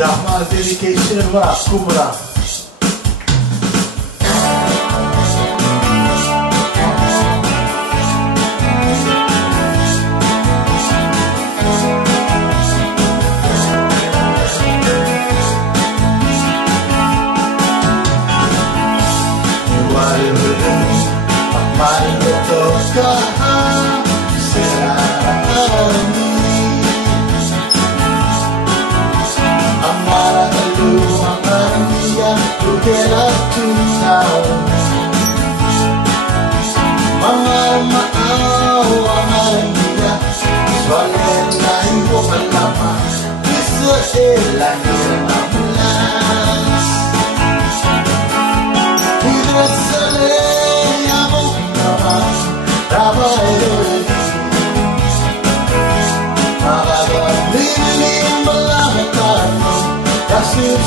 Dahma dedication wa Kumerang. Ngiwal paling betul kah selama get up to now. Mama, Maria, Swalena, Womalama, Israel, Ambulance. Israel, Mama, Rabayo, Mama, Lili, Malakano, Yasir,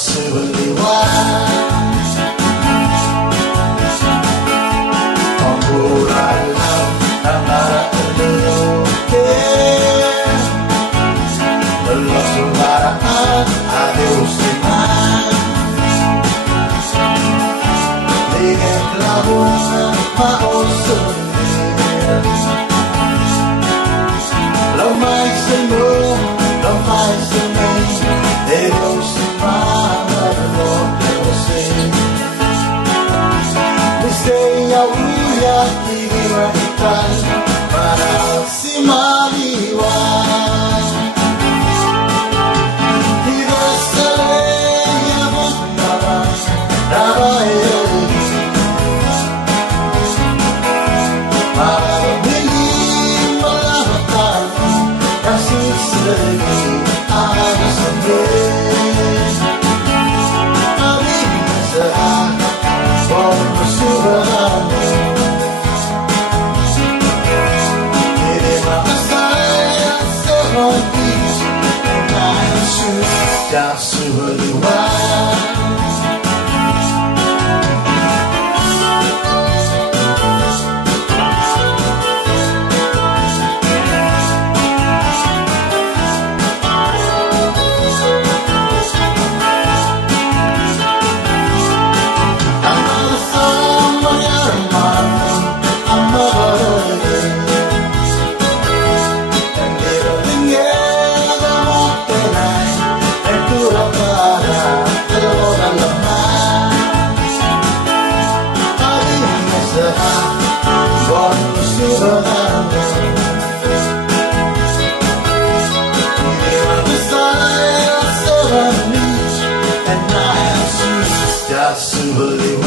Simaliua, Kumerang, adeus teman, dengan labuan mau sendiri. Lemai semu, lemai semu, adeus teman, adeus teman. Misalnya uya kiriman para Simaliua. Simaliua. Simaliua.